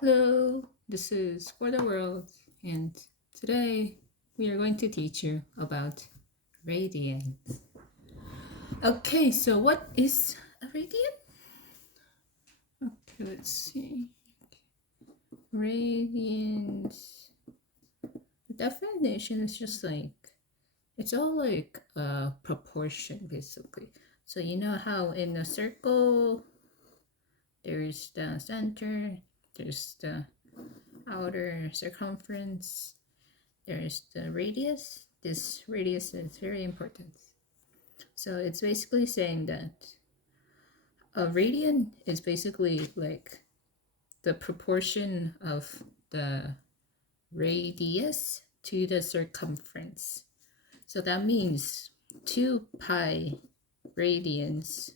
Hello, this is For the World, and today we are going to teach you about radiance. Okay, so what is a radian? Okay, let's see. Radiance. The definition is just like it's all like a proportion basically. So you know how in a circle there's the center, there's the outer circumference, there's the radius. This radius is very important. So it's basically saying that a radian is basically like the proportion of the radius to the circumference. So that means 2 pi radians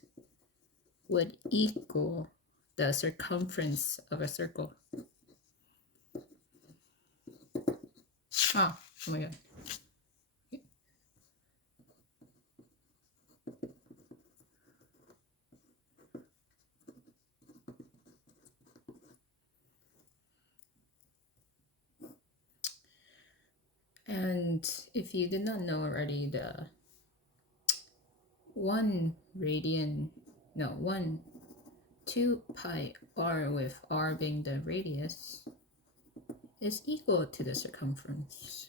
would equal the circumference of a circle. Oh my god. And if you did not know already, the 2 pi r with r being the radius is equal to the circumference.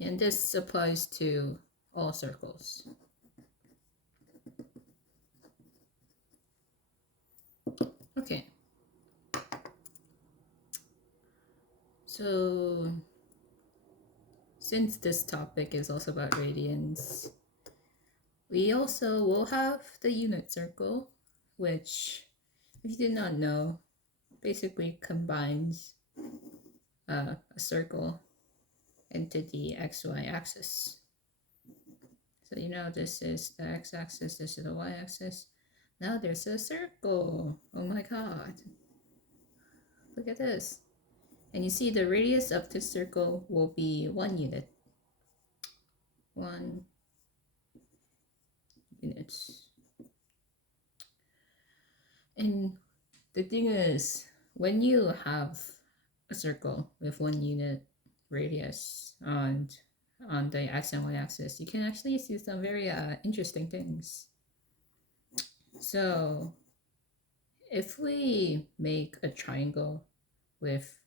And this applies to all circles. Okay. So, since this topic is also about radians, we also will have the unit circle, which, if you did not know, basically combines a circle into the xy axis. So you know this is the x-axis, this is the y-axis. Now there's a circle. Oh my god. Look at this. And you see the radius of this circle will be 1 unit. 1 unit. And the thing is, when you have a circle with 1 unit radius on the x and y axis, you can actually see some very interesting things. So if we make a triangle with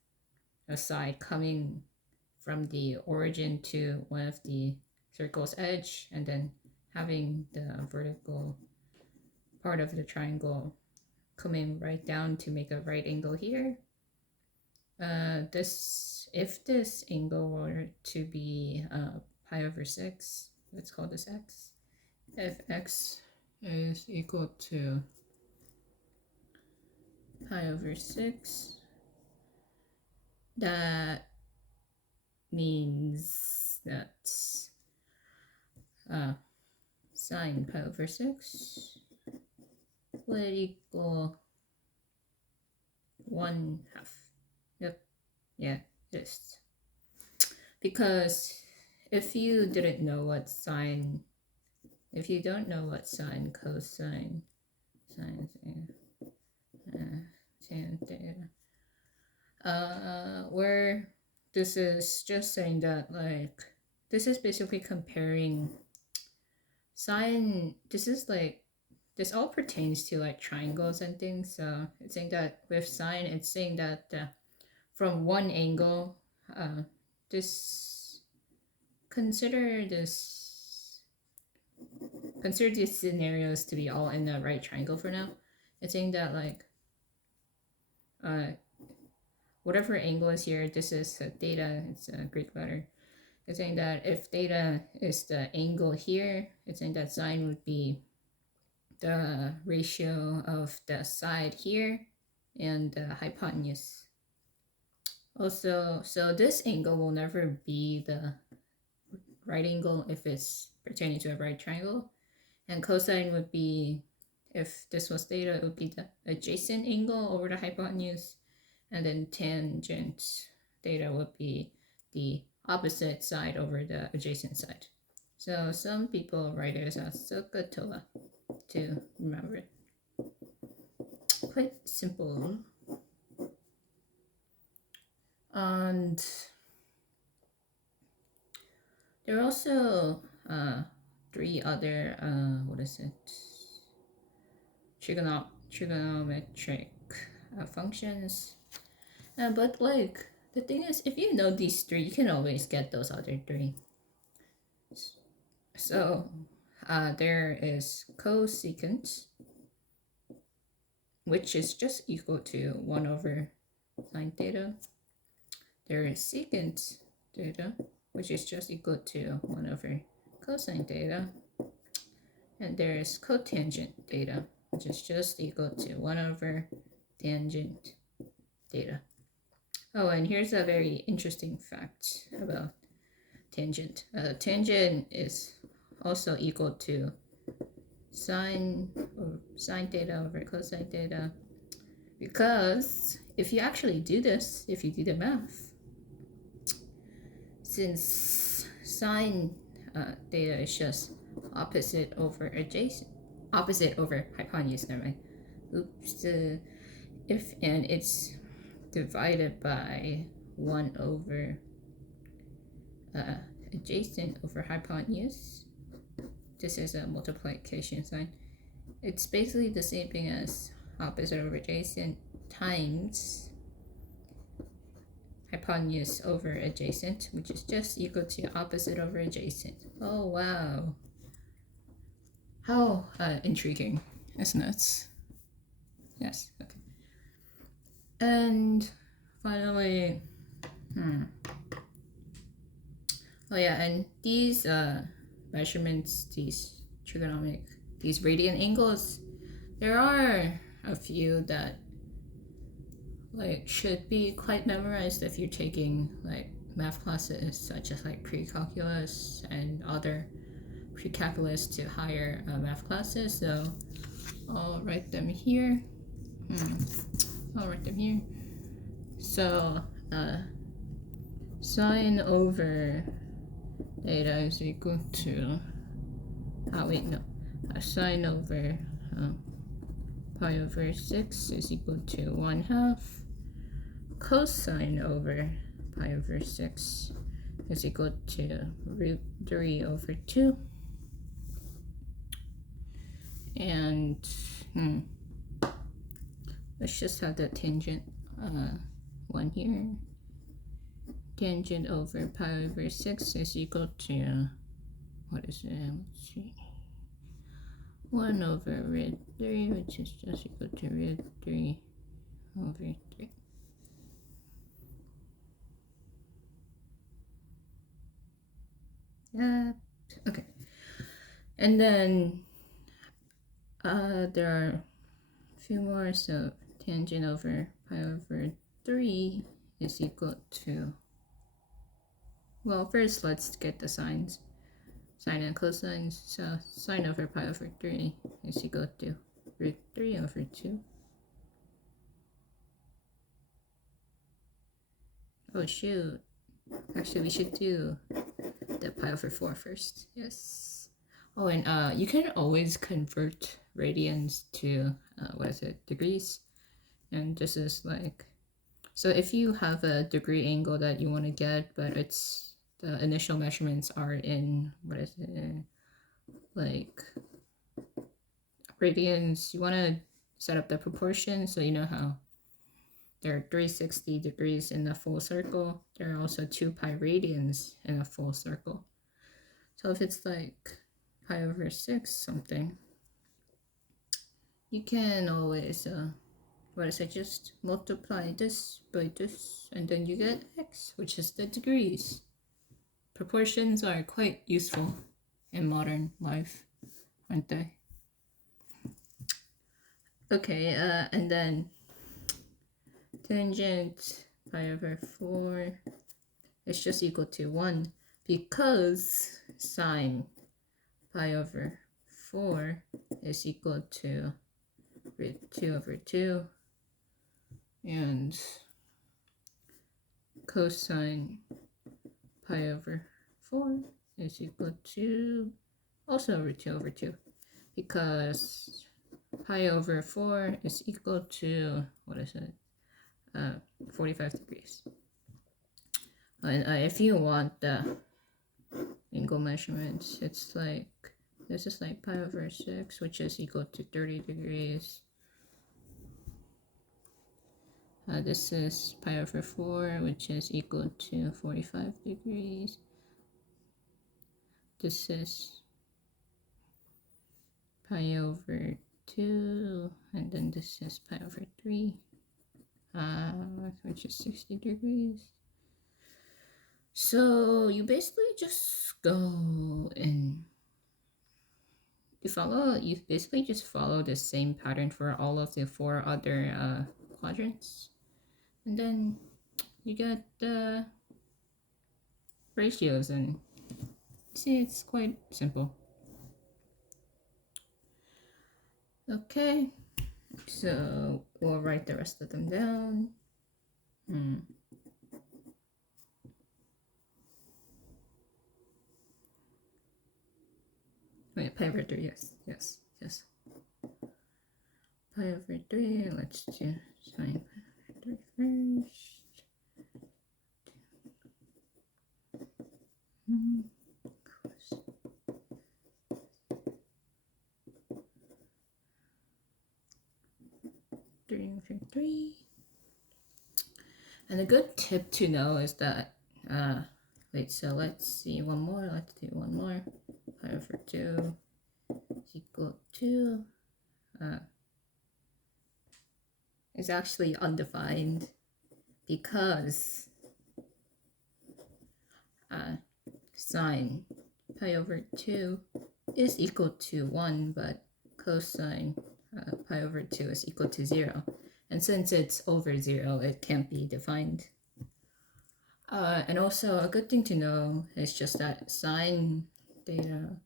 a side coming from the origin to one of the circle's edge, and then having the vertical part of the triangle coming right down to make a right angle here, if this angle were to be pi over 6, let's call this x. If x is equal to pi over 6, that means that sine pi over 6 would equal 1/2. Yep, yeah, this. Because if you didn't know what sine, if you don't know what sine, cosine, sine, tan theta, where this is just saying that like this is basically comparing sine. This is like this all pertains to like triangles and things. So it's saying that with sine, it's saying that from one angle, consider these scenarios to be all in the right triangle for now. It's saying that like whatever angle is here, this is theta, it's a Greek letter. It's saying that if theta is the angle here, it's saying that sine would be the ratio of the side here and the hypotenuse. Also, so this angle will never be the right angle if it's pertaining to a right triangle. And cosine would be, if this was theta, it would be the adjacent angle over the hypotenuse. And then tangent theta would be the opposite side over the adjacent side. So some people write it as SOHCAHTOA to remember it. quite simple. And there are also 3 other what is it, trigonometric functions, but like the thing is, if you know these 3, you can always get those other 3. So there is cosecant, which is just equal to 1 over sine theta. There is secant theta, which is just equal to 1 over cosine theta. And there is cotangent theta, which is just equal to 1 over tangent theta. Oh, and here's a very interesting fact about tangent. Tangent is also equal to sine theta over cosine theta, because if you actually do this, if you do the math, since sine theta is just opposite over hypotenuse, never mind. Oops. If and it's divided by 1 over adjacent over hypotenuse. This is a multiplication sign. It's basically the same thing as opposite over adjacent times hypotenuse over adjacent, which is just equal to opposite over adjacent. Oh wow. How intriguing, isn't it? Yes, okay. And finally, oh yeah, and these measurements, these radian angles, there are a few that like should be quite memorized if you're taking like math classes such as like pre-calculus and other pre-calculus to higher math classes. So I'll write them here. So sine over theta is equal to sine over pi over 6 is equal to 1/2. Cosine over pi over 6 is equal to root 3 over 2. And let's just have the tangent one here. Tangent over pi over 6 is equal to, what is it? Let's see. 1 over root 3, which is just equal to root 3 over 3. Okay. And then there are a few more. So tangent over pi over 3 is equal to, well, first let's get the signs, sine and cosines. So sine over pi over 3 is equal to root 3 over 2. Oh shoot, actually we should do the pi over 4 first. Yes. Oh, and you can always convert radians to degrees. And this is like, so if you have a degree angle that you want to get, but it's the initial measurements are in like radians, you want to set up the proportion so you know how there are 360 degrees in a full circle. There are also 2 pi radians in a full circle. So if it's like pi over 6 something, you can always just multiply this by this, and then you get x, which is the degrees. Proportions are quite useful in modern life, aren't they? Okay, and then tangent pi over 4 is just equal to 1, because sine pi over 4 is equal to root 2 over 2, and cosine pi over 4 is equal to also root 2 over 2, because pi over 4 is equal to, what is it? 45 degrees. And if you want the angle measurements, it's like, this is like pi over 6, which is equal to 30 degrees. This is pi over 4, which is equal to 45 degrees. This is pi over 2, and then this is pi over 3, which is 60 degrees. So you basically just go and you basically just follow the same pattern for all of the 4 other quadrants, and then you get the ratios, and see, it's quite simple. Okay, so we'll write the rest of them down. Wait, pi over 3, yes. Pi over 3, let's do sine pi over 3 first. Three. And a good tip to know is that, wait, so let's see one more. Let's do one more. Pi over 2 is equal to, is actually undefined because sine pi over 2 is equal to 1, but cosine pi over 2 is equal to 0. And since it's over 0, it can't be defined. And also, a good thing to know is just that sine theta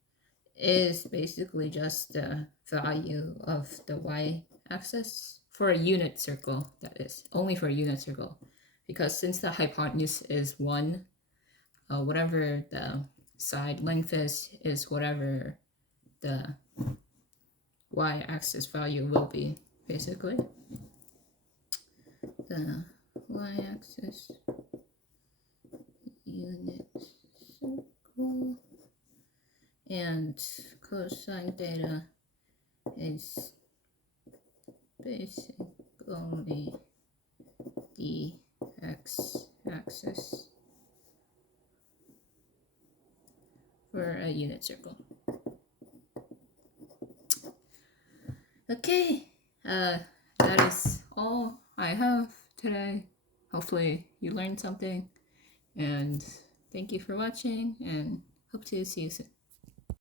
is basically just the value of the y-axis for a unit circle, that is, only for a unit circle. Because since the hypotenuse is 1, whatever the side length is whatever the y-axis value will be, basically. The y-axis unit circle, and cosine theta is basically the x-axis for a unit circle. Okay, that is all I have today. Hopefully you learned something, and thank you for watching, and hope to see you soon.